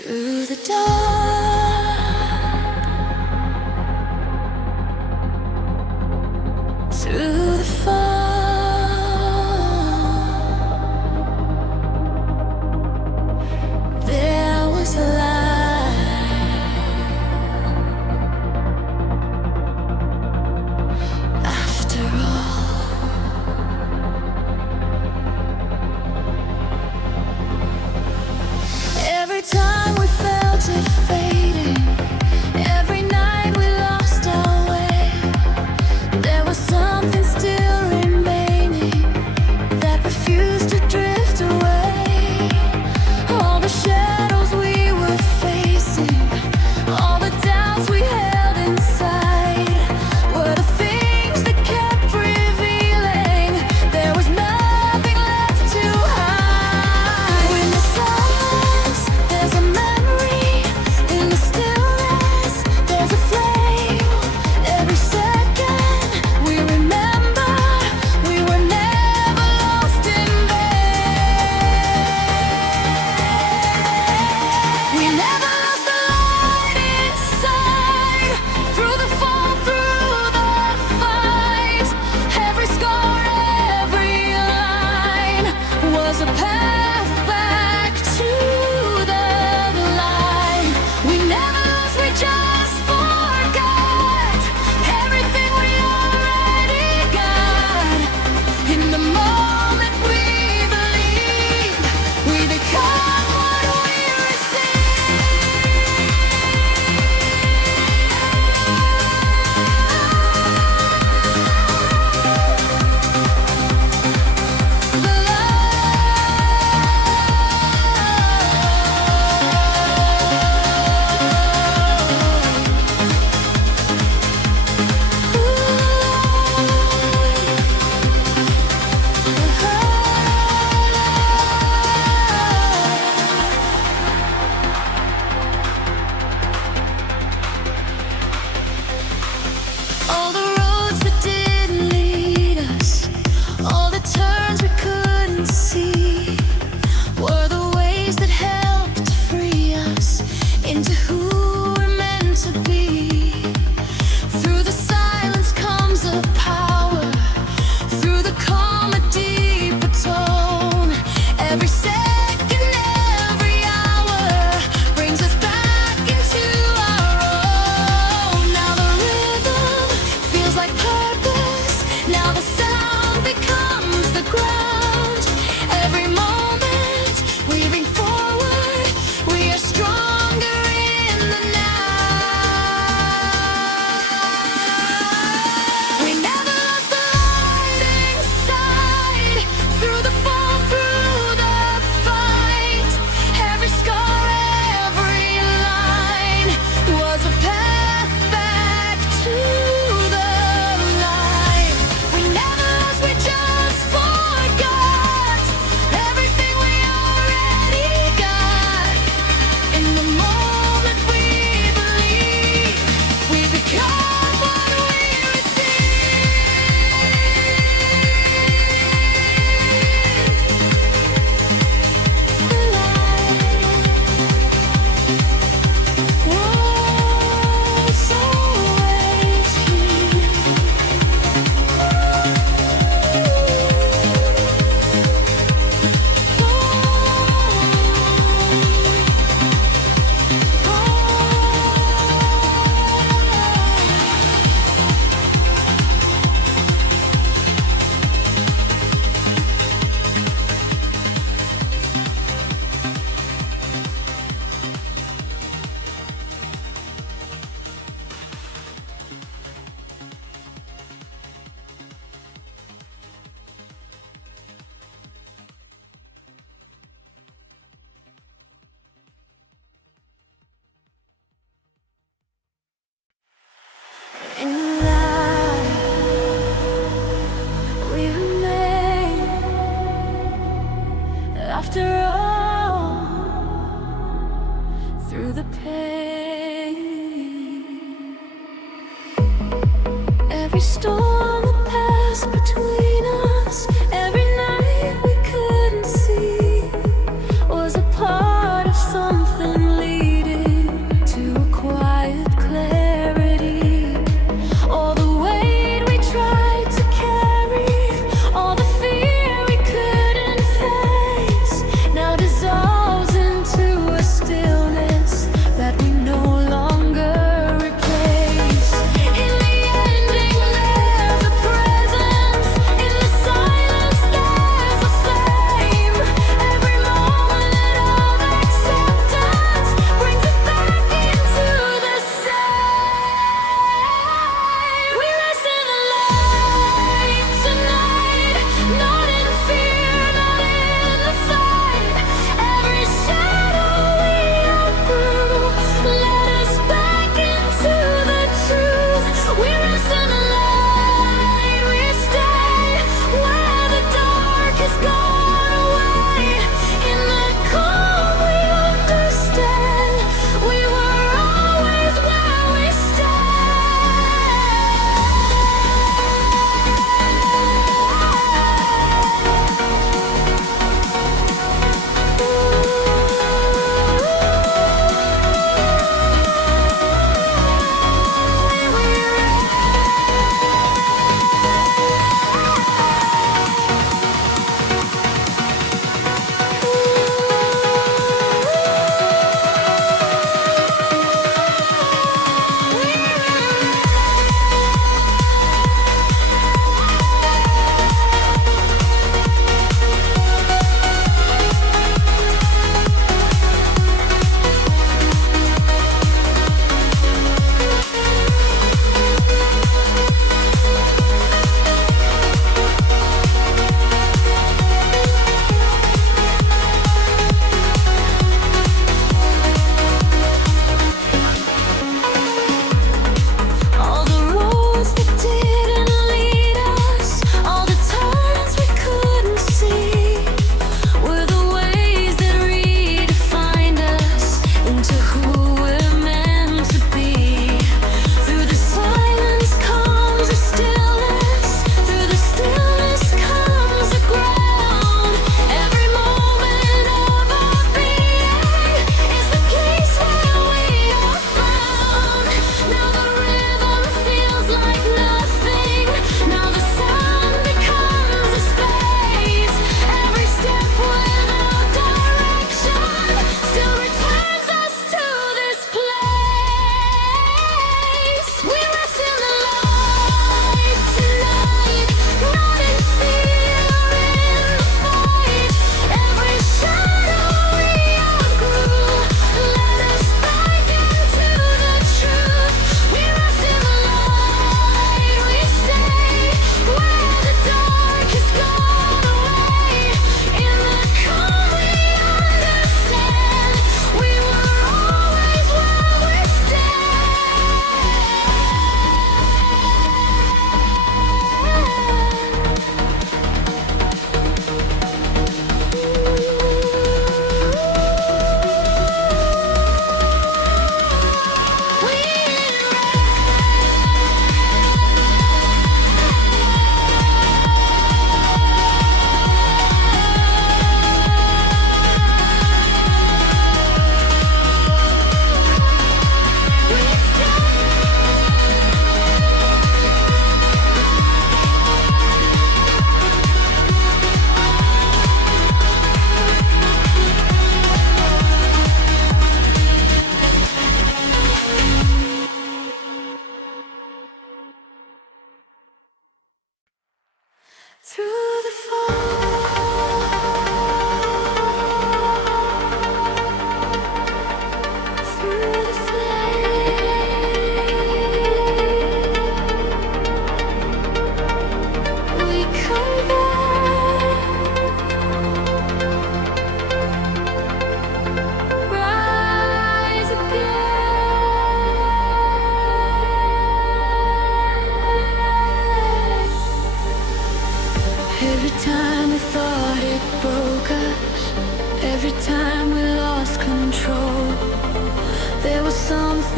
Through the dark, through the fog, there was light. After all, every time we felt it fading, every night we lost our way, there was something still remaining that refused to drift away. All the shadows we were facing, all the doubts we held inside, were the things that kept revealing there was nothing left to hide. In the silence, there's a memory. In the stillness, there's a flame. Every second we remember we were never lost in vain. We never lost the light inside. Through the fall, through the fight, every scar, every line was a path back to the light. We never lost, we just forgot everything we already got. In the moment we believe, we become what we all the roads that didn't lead us, all the turns we couldn't see, were the ways that helped free us into who we're meant to be. Through the silence comes a power, through the calm a deeper tone. Every second, every hour brings us back into our own. Now the rhythm feels like purpose. Now the sound becomes the ground. Every moment weaving forward, we are stronger in the now. We never lost the light inside. Through the fall, through the fight, every scar, every line was a path back to the light. We never lost, we just forgot everything we already got. In the moment we believe, we become what we in life we remain. After all, through the pain, every storm that passed between us, every night we couldn't see, was a part of something leaving.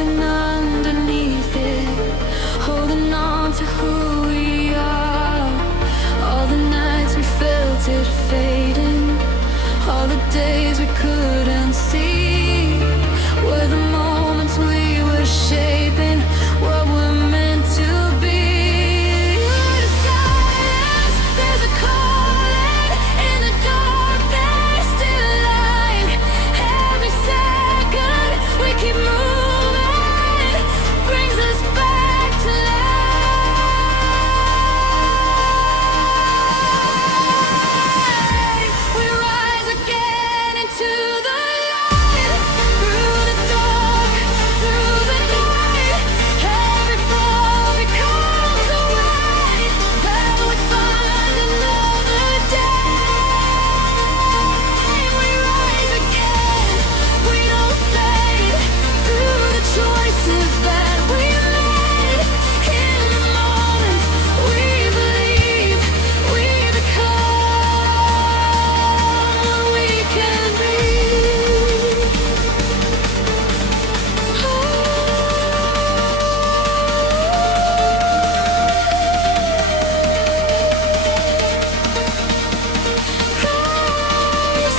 nothing underneath it, holding on to who we are. All the nights we felt it fading, all the days we couldn't see, were the moments we were shaping what we're meant to be. Through the silence, there's a calling. In the dark, there's still a light. Every second we keep moving brings us back to life. We rise again into the light. Through the dark, through the night, every fall becomes a way that we find another day. We rise again, we don't fade. Through the choices that we made, in the moments we believe, we become what we can be. Rise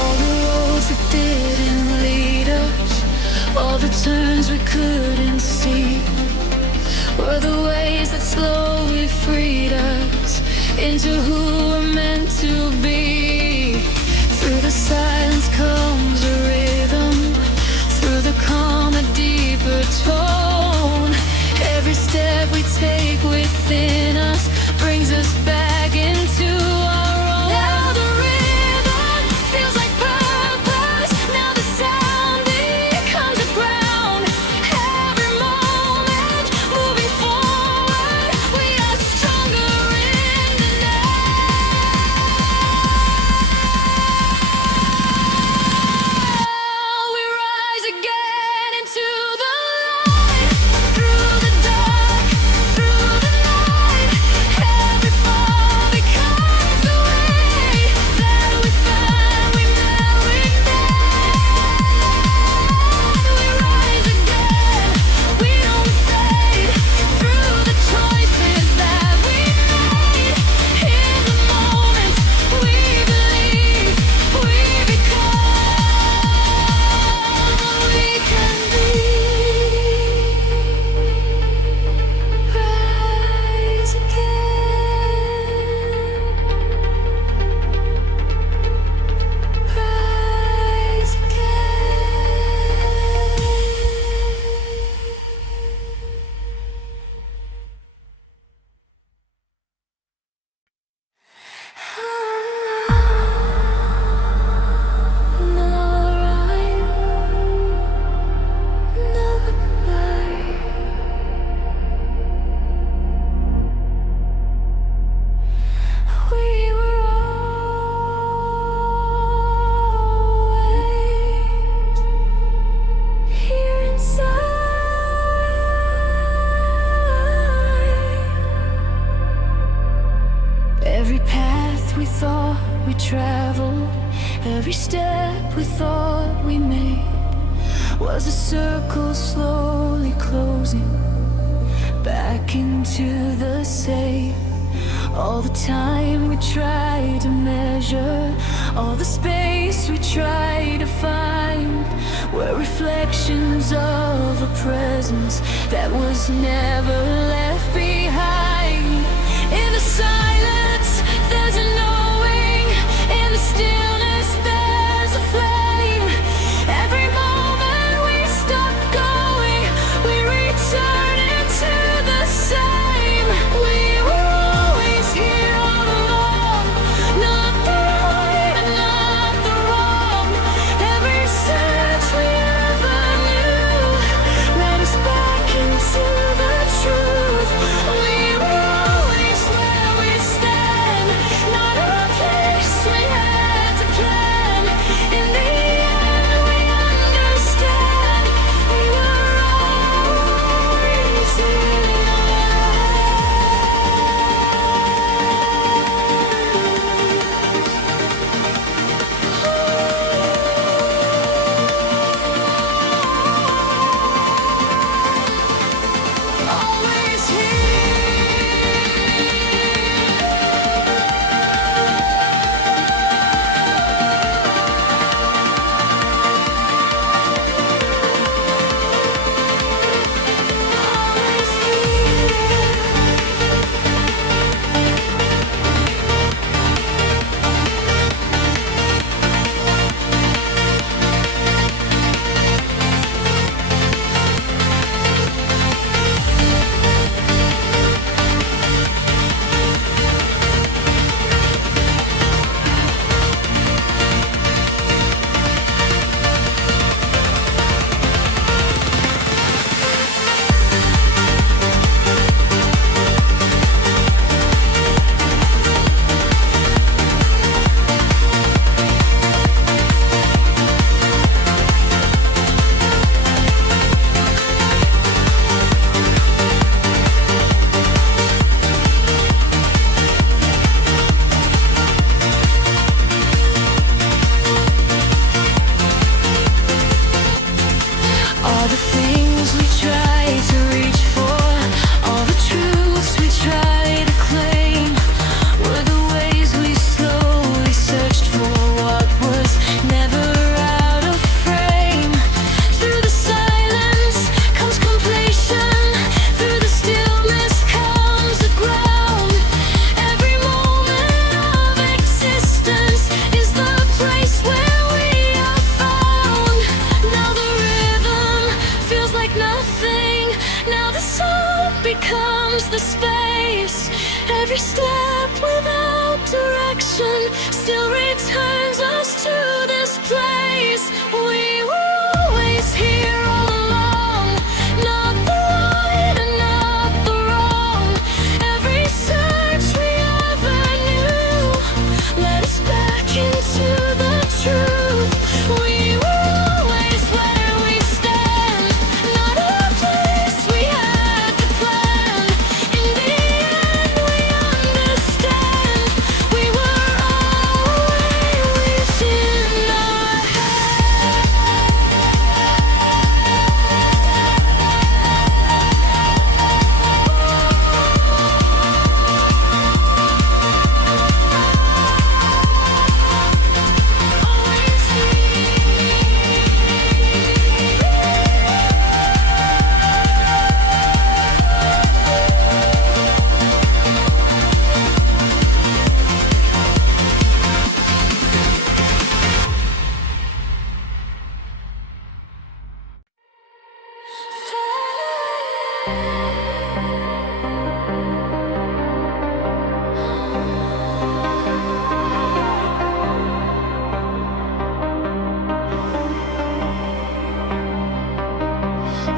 all the roads that didn't lead us, all the turns we couldn't see, were the ways that slowly freed us into who we're meant to be. Through the silence comes a rhythm, through the calm a deeper tone. Every step we take within us brings us back into our own. Now the rhythm feels like purpose. Now the sound becomes a ground. Every moment moving forward, we are stronger in the now. We rise again into the light. Through the dark, through the night, every fall becomes a way that we find we melt within. We rise again, we don't fade. Through the choices that we made, in the moments we believe, we become what we can be. Rise again, rise again. No right, no goodbye. We were always here inside. Every path we thought we traveled, every step we thought we made, was a circle slowly closing back into the same. All the time we tried to measure, all the space we tried to find, were reflections of a presence that was never left behind. In the silence, there's a knowing. In the stillness, there's a flame. Every moment we stop going, we return. becomes the space. Every step without direction still returns us to this place. We were always here all along, not the right and not the wrong. Every search we ever knew led us back into the truth. We were always where we stand, not a place we had to plan. In the end we understand, we were always in our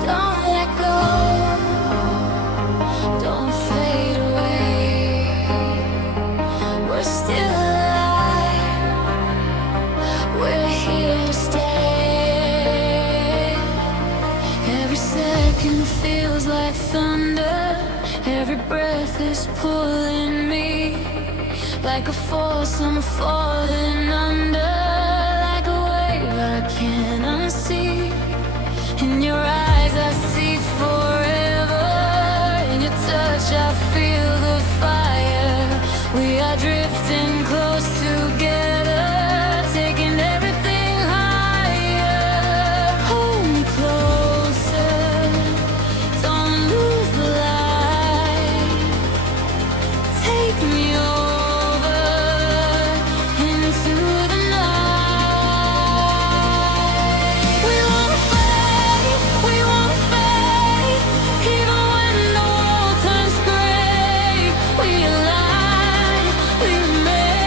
don't let go, don't fade away. We're still alive, we're here to stay. Every second feels like thunder, every breath is pulling me. Like a force I'm falling under, like a wave I can't unsee. In your eyes I see forever, in your touch I feel the fire. We are drifting close together, taking everything higher. Hold me closer, don't lose the light. Take me over into the night. We won't fade, even when the world turns gray. We align, we remain.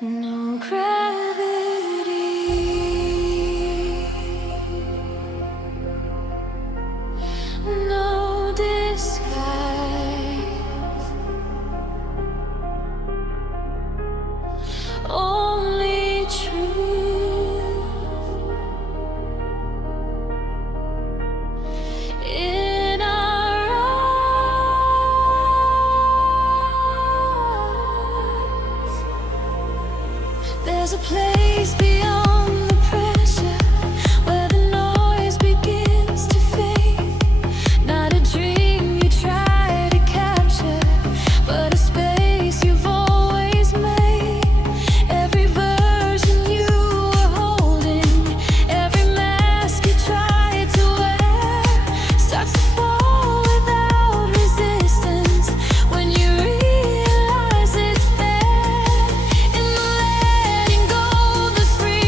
no gravity, no disguise, only truth in our eyes. There's a place beyond the pressure where the noise begins to fade. Not a dream you try to capture, but a space you've always made. Every version you were holding, every mask you tried to wear, starts to fall without resistance when you realize it's there. In the letting go, the freedom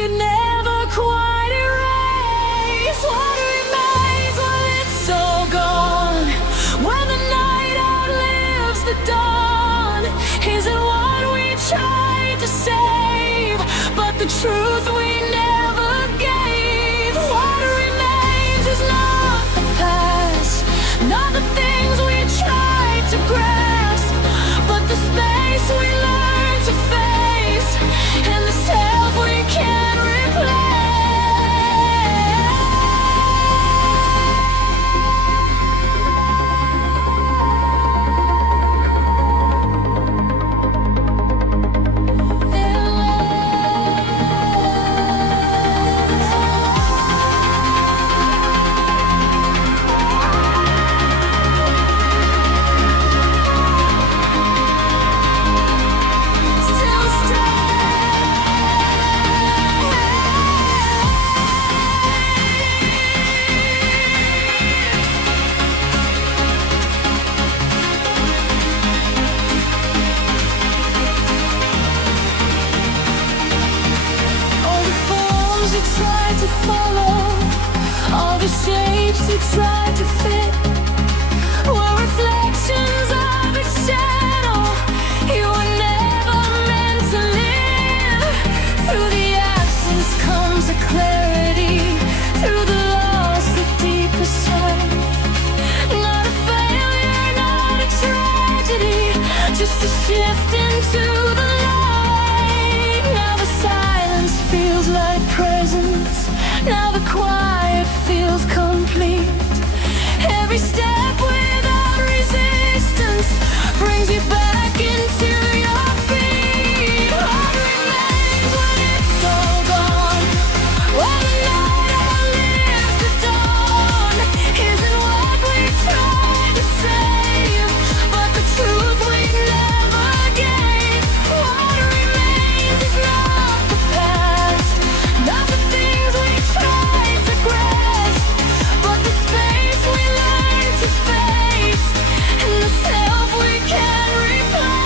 could never quite erase. What remains when it's all gone? When the night outlives the dawn, is it what we tried to save, but the truth we never gave? What remains is not the past, not the things we tried to grasp, but the space we learned to face, and the self we can't replace. Tried to follow, all the shapes you tried to fit were reflections of a shadow you were never meant to live. Through the absence comes a clarity, through the loss the deepest hurt. Not a failure, not a tragedy, just a shift into the light. Now the silence feels like presence, now the quiet feels complete. Every step without resistance brings you back into your feet. What remains when it's all gone? When the night outlives the dawn, isn't what we tried to save, but the truth we never gave. What remains is not the past, not the things we tried to grasp, but the space we learned to face, and the self we can't replace.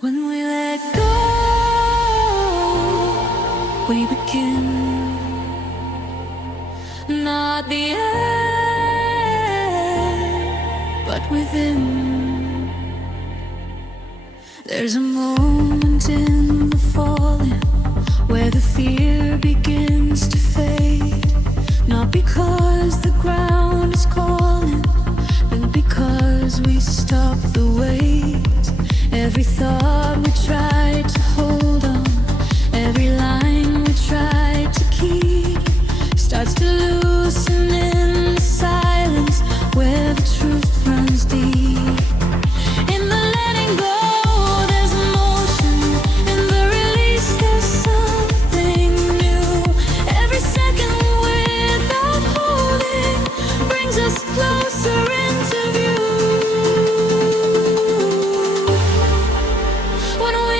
When we let go, we begin. Not the end, but within. There's a moment in the falling where the fear begins to fade. Not because the ground is calling, but because we stop the weight. Every thought we tried to hold on, every line we tried to keep, starts to loosen in the silence where the truth runs deep. In the letting go, there's emotion. In the release, there's something new. Every second without holding brings us closer into view. When we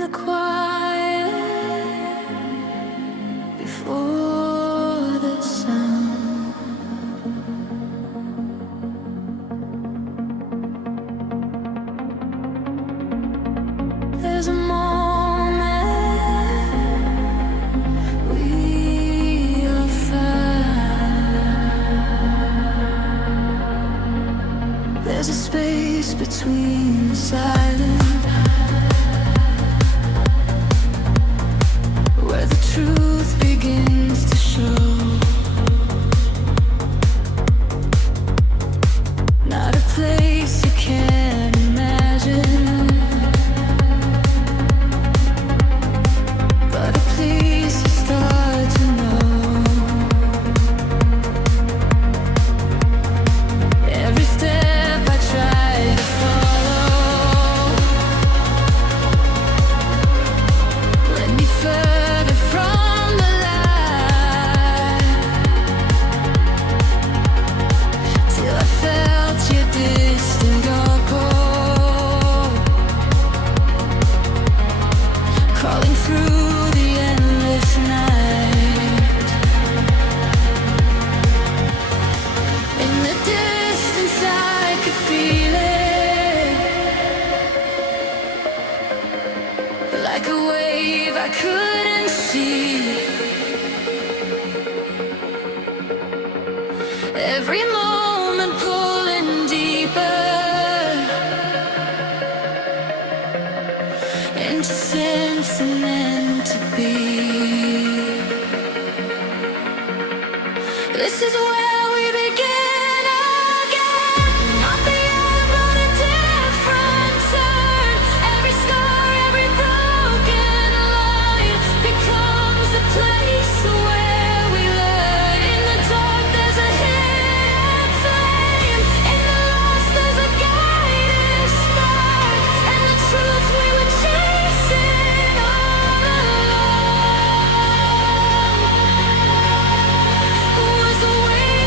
the quiet before the sound. There's a moment we are found. There's a space between the silence where the truth begins to show. Not a place you can imagine, but a place you start to know. Every step I try to follow led me further from the light, till I felt your distant echo crawling through the endless night. In the distance I could feel it, like a wave I couldn't see. Every moment pulling deeper into sense and meant to be. This is where we begin again. Not the end, but a different turn. Every scar, every broken line becomes the place where we learn. In the dark, there's a hidden flame. In the lost, there's a guiding spark. And the truth we were chasing all along was the way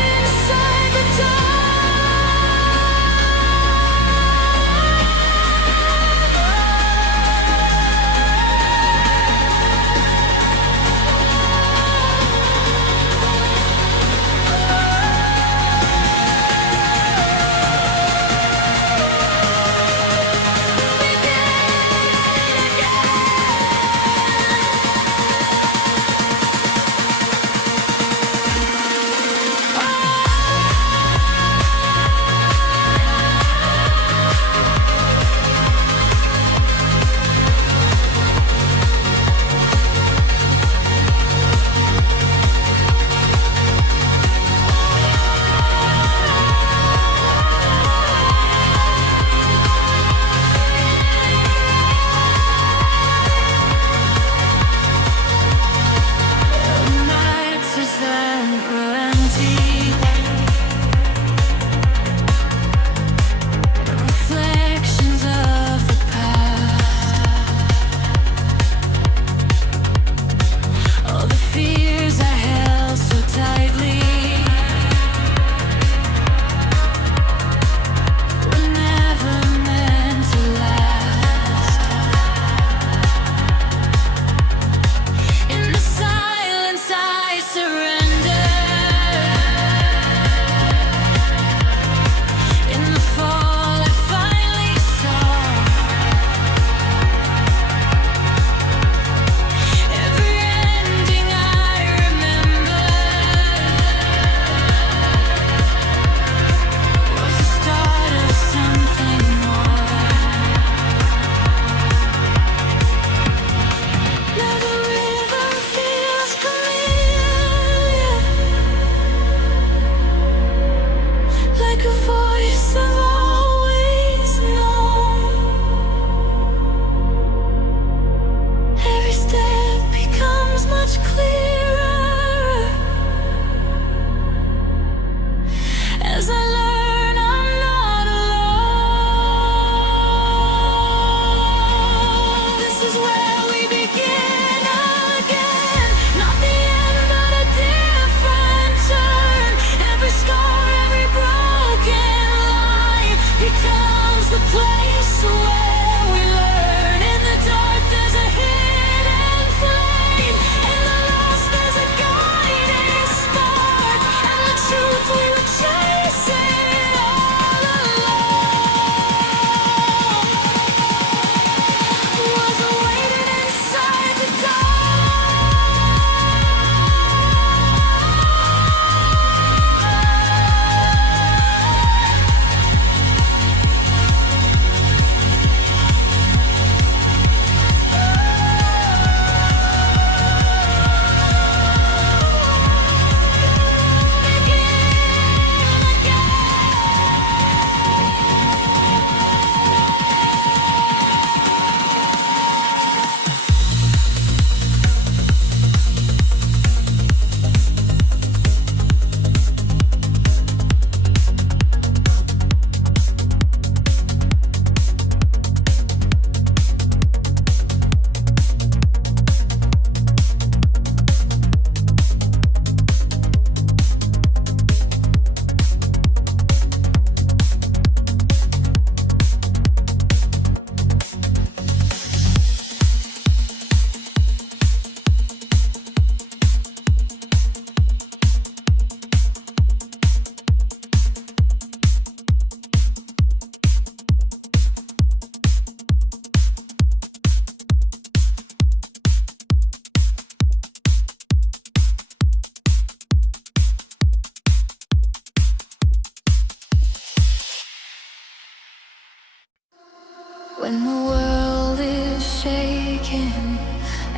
When the world is shaking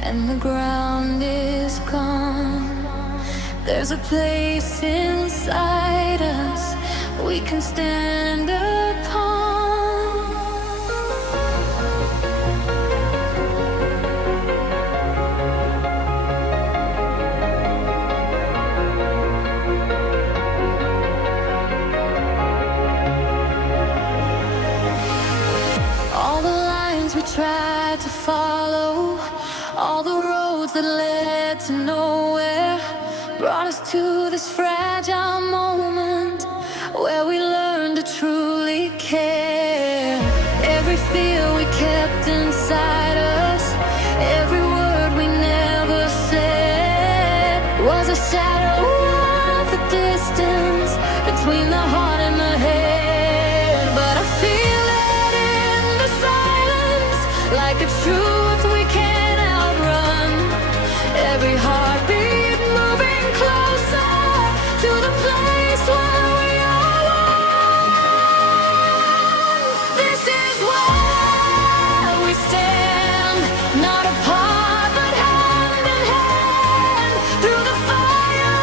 and the ground is gone, there's a place inside us we can stand upon. All the lines we tried to follow, all the roads that led to nowhere, brought us to this fragile moment where we learned to truly care. Every fear we kept inside us, every word we never said, was a shadow of the distance between the heart and the head. But I feel it in the silence, like a truth we can't outrun. Every heartbeat moving closer to the place where we are one. This is where we stand, not apart but hand in hand. Through the fire,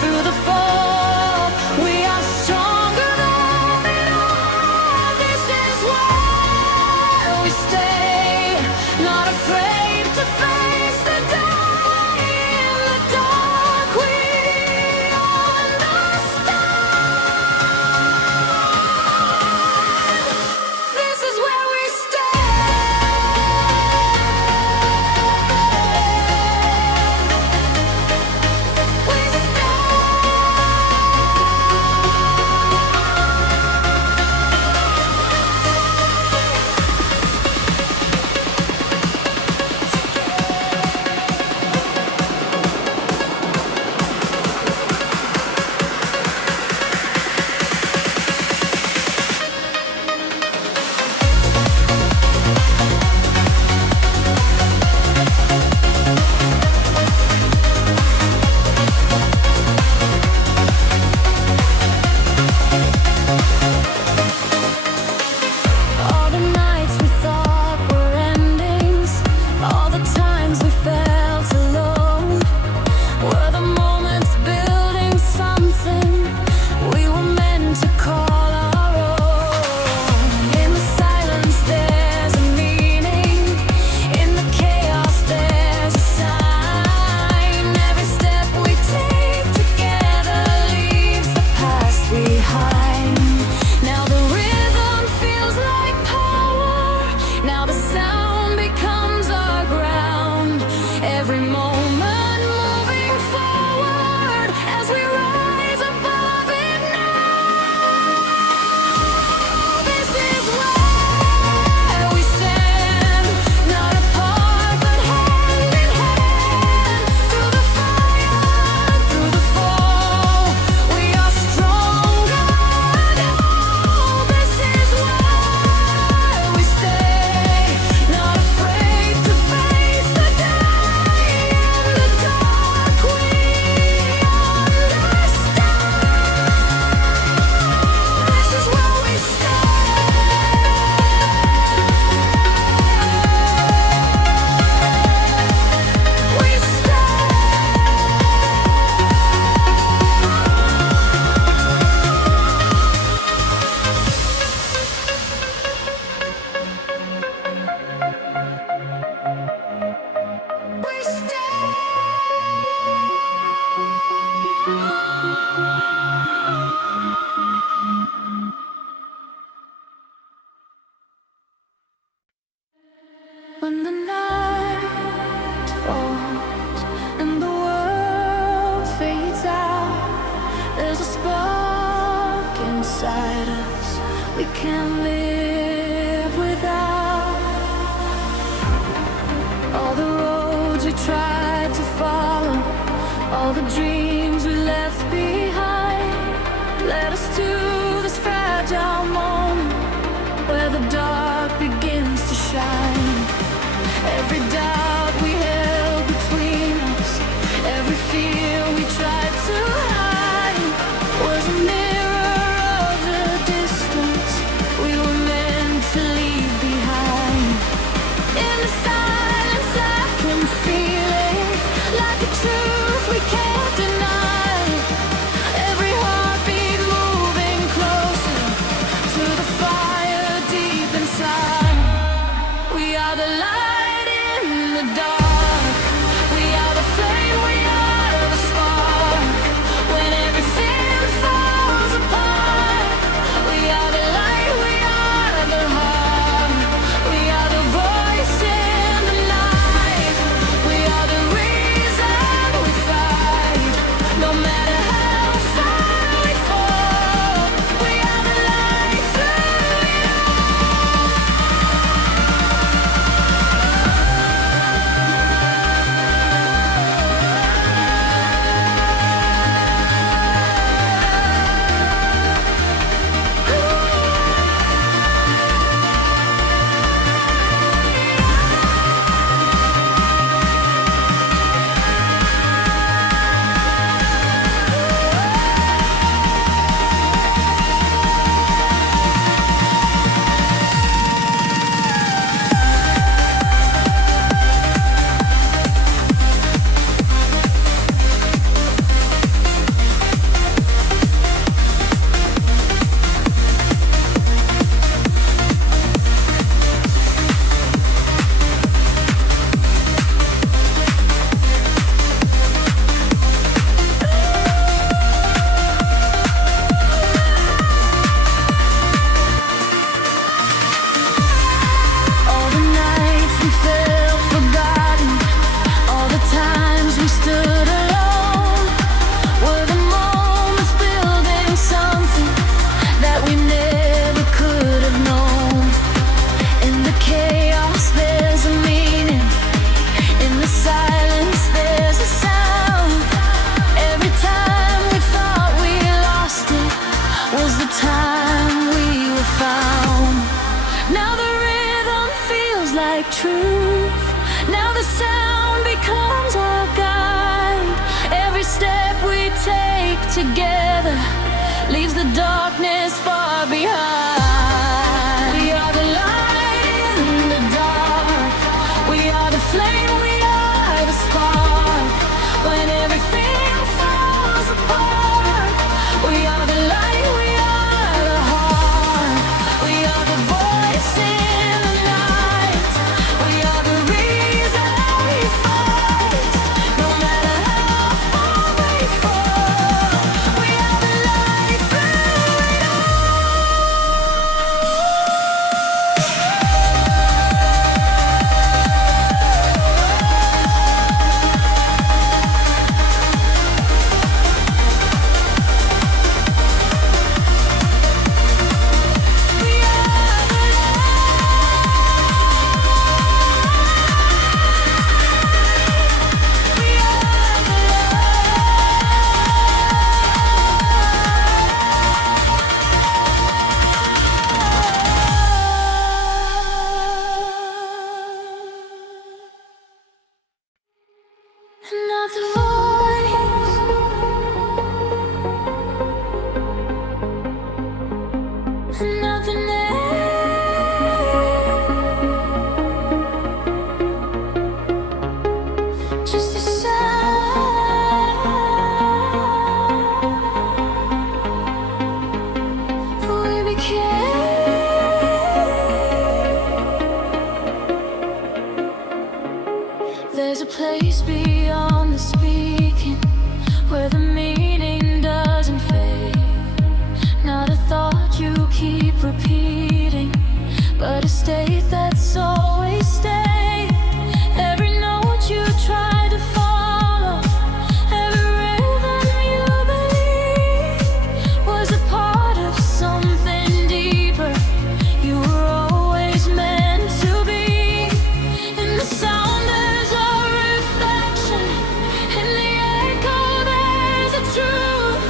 through the fall, we are stronger than it all. This is where we stay, not afraid to face the day. In the dark we understand. This is where we stand. We all the nights we thought were endings, all the times we felt alone, were the moments building something we were meant to call our own. In the silence there's a meaning, in the chaos there's a sign. Every step we take together leaves the past behind. Now the rhythm feels like power, now the sound becomes our ground. Every moment moving forward as we rise above it now. This is where we stand, not apart but hand in hand. Through the fire, through the fall, we are stronger than all. This is where we stay, not afraid to face the day. In the dark we understand. This is where we stand. We When the night falls and the world fades out, there's a spark inside us we can't live without. All the roads we tried to follow, all the dreams we left behind, led us to this fragile moment where the dark begins to shine. Every doubt we held between us, every fear we tried to hide, was a mirror of the distance we were meant to leave behind. are the light in the dark. We are the flame, we are the spark. When everything falls apart, we are the light, we are the heart. We are the voice in the night. We are the reason we fight. No matter how far we fall, we are the light through it all the nights we felt forgotten, all the times we stood alone, were the moments building something that we never could have known. In the chaos there's a meaning, in the silence there's a sound. Every time we thought we lost it was the time we were found. Now the rhythm feels like truth. Now the sound becomes our guide. Every step we take together leaves the darkness far behind. We are the light in the dark. We are the flame, we are the spark. When everything falls apart, we are the light, we are the heart. We are the voice in the night. We are the reason we fight. No matter how far we fall, we are the light through it another voice, another name, just a sound. We became. There's a place beyond the speaking, where the meaning doesn't fade. Not a thought you keep repeating, but a state that's always stayed. Every note you try to follow, every rhythm you believe, was a part of something deeper. You were always meant to be. In the sound there's a reflection, in the echo there's a truth.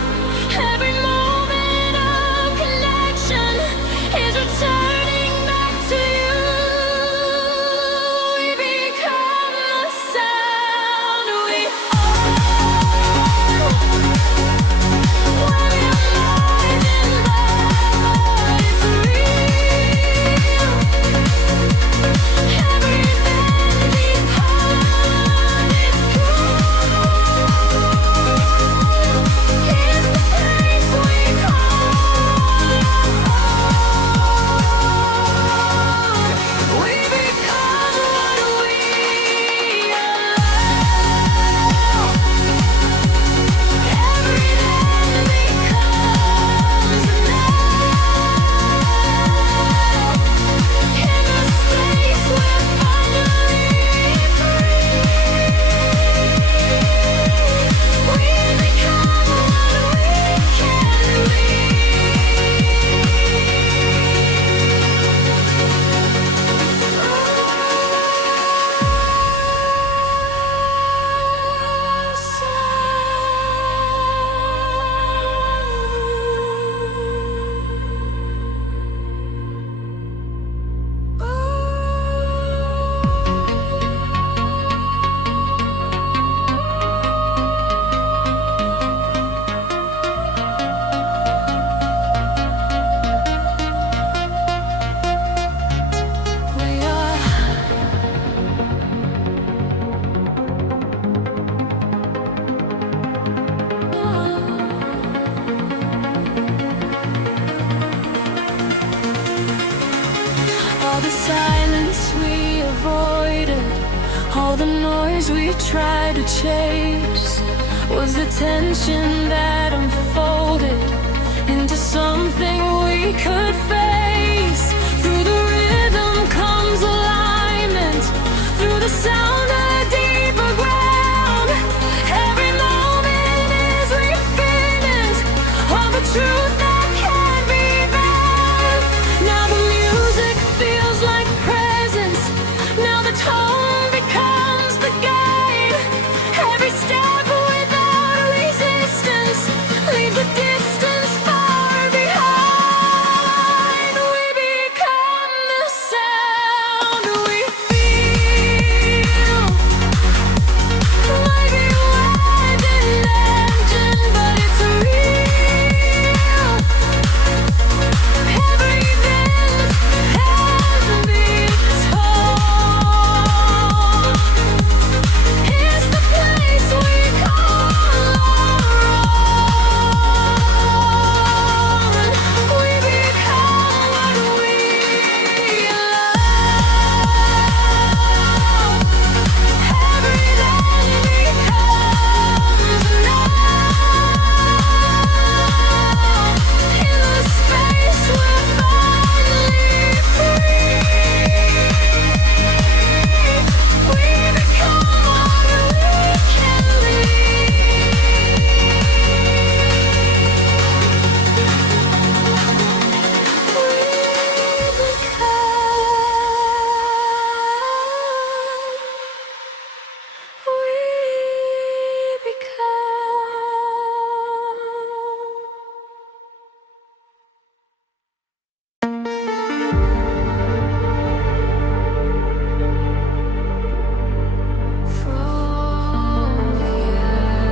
Every moment of connection is returning back to you. avoided, all the noise we tried to chase, was the tension that unfolded into something we could face. Through the rhythm comes alignment, through the sound a deeper ground. Every moment is refinement of a truth that can be found. Now the music feels like presence, now the tone becomes the guide. Every step without resistance leaves a distance far behind. We become the sound we feel. Like a wedding legend, but it's real. Every event has been told. It's the place we call our own. We become what we love. Everything becomes now. In the space we're finally free. We become what we can be. We become from the earth.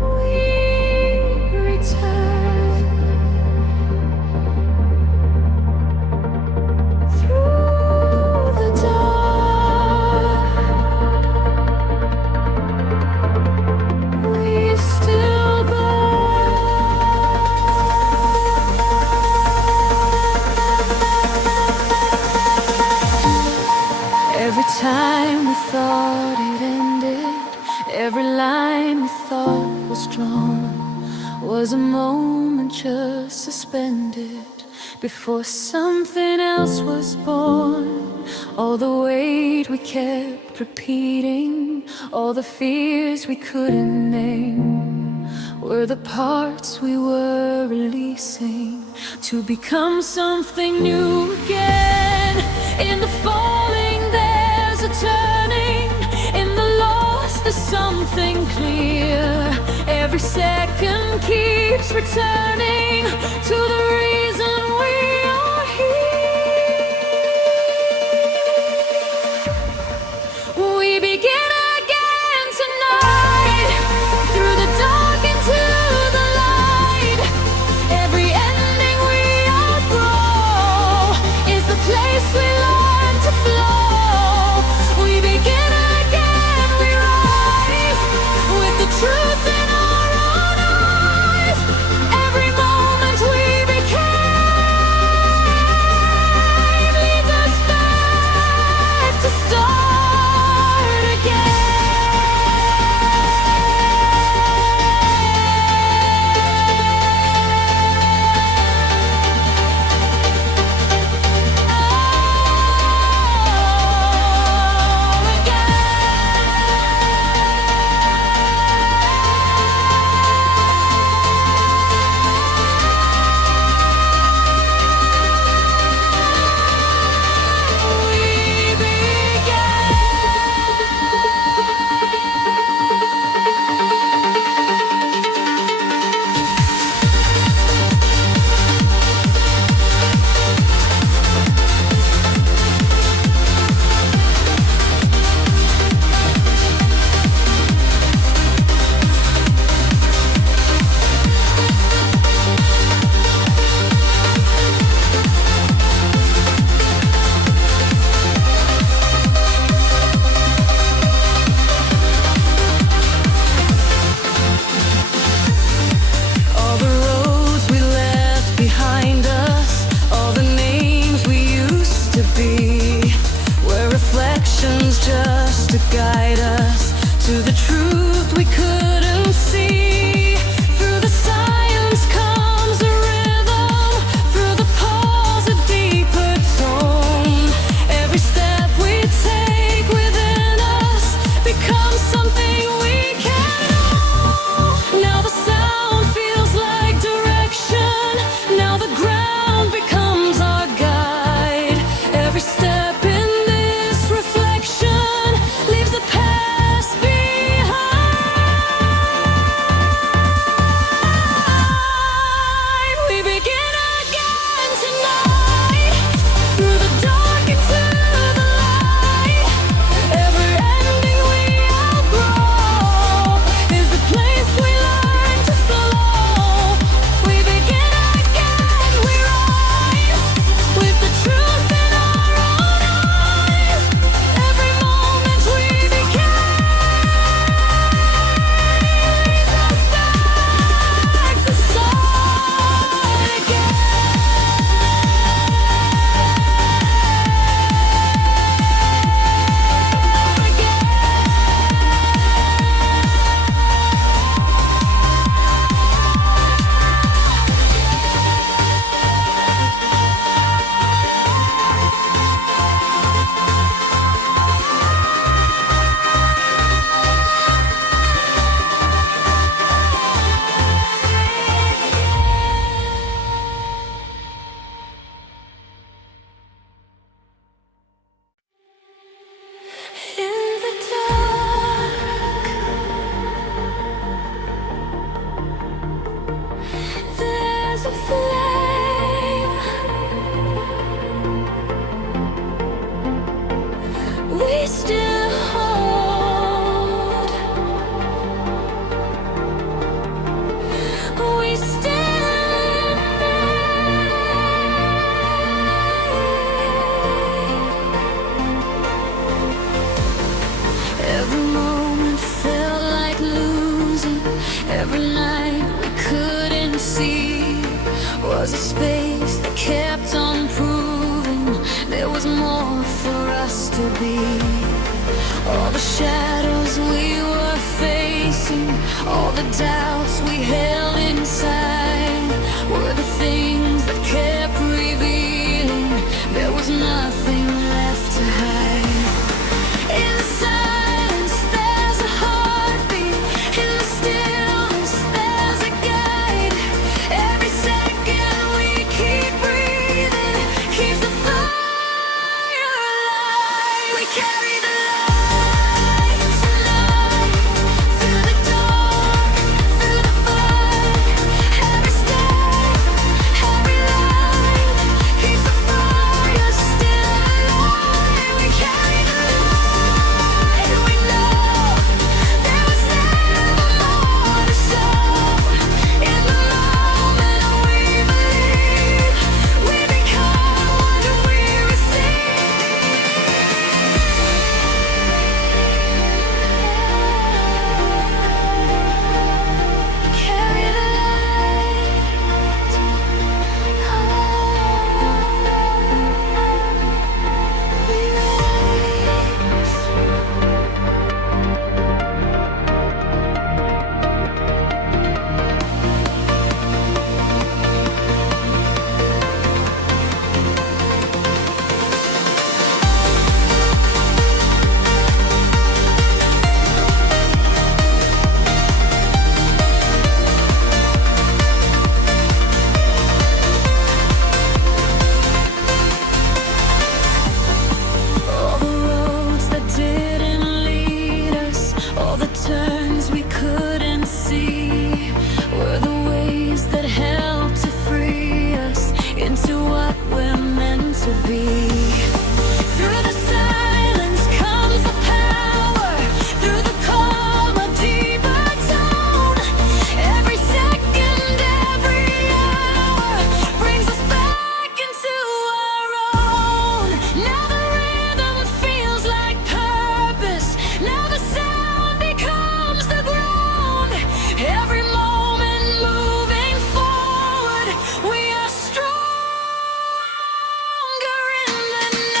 We return through the dark. We still burn. Every time we thought it ended, every line we thought was drawn, was a moment just suspended before something else was born. All the weight we kept repeating, all the fears we couldn't name, were the parts we were releasing to become something new again. In the falling there's a turning, in the loss there's something clear. Every second keeps returning to the reason we are here. We begin again tonight, through the dark into the light. Every ending we outgrow is the place we learn to flow. We begin again, we rise with the truth in our own eyes. Every moment we become be. All the shadows we were facing, all the doubts we held inside, were the things that kept revealing there was nothing left to hide. In the silence there's a heartbeat, in the stillness there's a guide. Every second we keep breathing keeps the fire alive. We carry the light tonight, through the dark, through the fight. Every step, every line keeps the fire still alive. We carry the light, we know there was never more to show. In the moment we believe, we become what we receive. Carry the all the roads that didn't lead us, all the turns we couldn't see, were the ways that helped to free us into what we're meant to be. Through the silence comes the power, through the calm a deeper tone. Every second, every hour brings us back into our own. Now the rhythm feels like purpose, now the sound becomes the ground. Every moment moving forward, we are stronger in the night.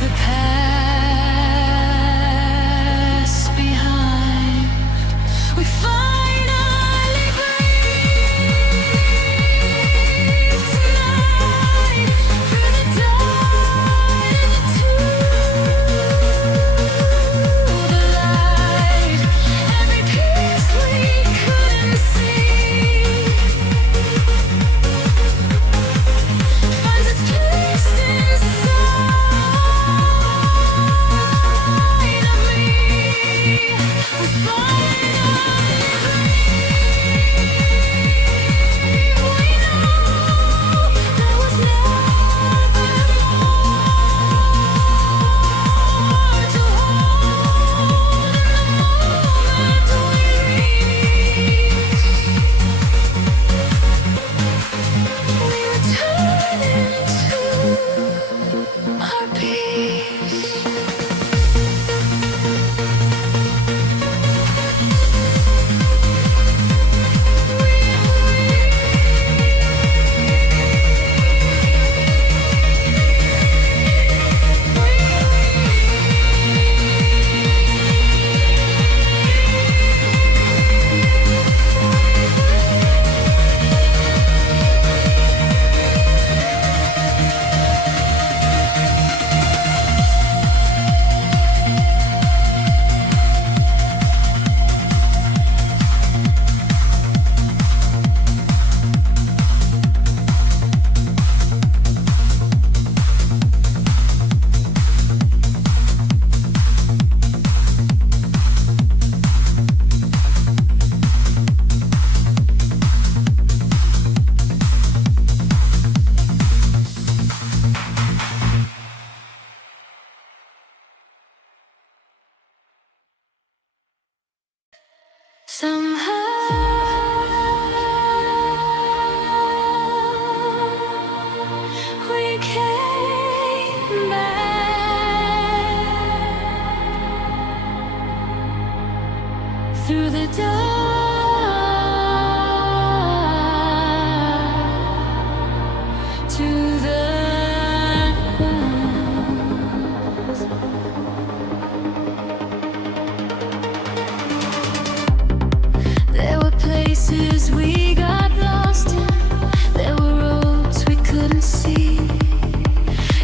the past behind. We finally breathe tonight through the dark into the light. Every piece we couldn't see finds its place inside of me. We finally breathe. We know there was never more to hold in the moment we reach. We return into our peace. Somehow we came back through the dark to the light. There were places we got lost in. There were roads we couldn't see.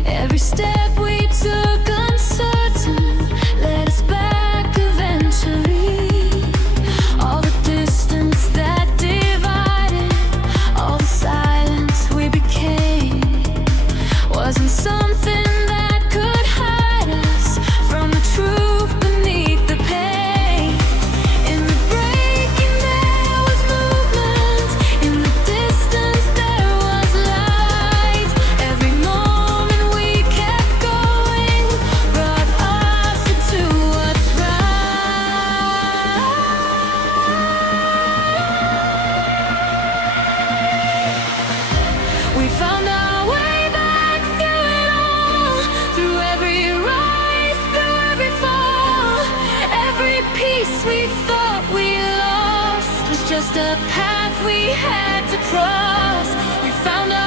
Every step we took uncertain led us back eventually. All the distance that divided, all the silence we became, wasn't something that could hide us from the truth beneath the pain. In the breaking there was movement, in the distance there was light. Every moment we kept going brought us to what's right. We found our way back through it all, through every rise, through every fall. Every piece we thought we lost was just a path we had to cross. We found our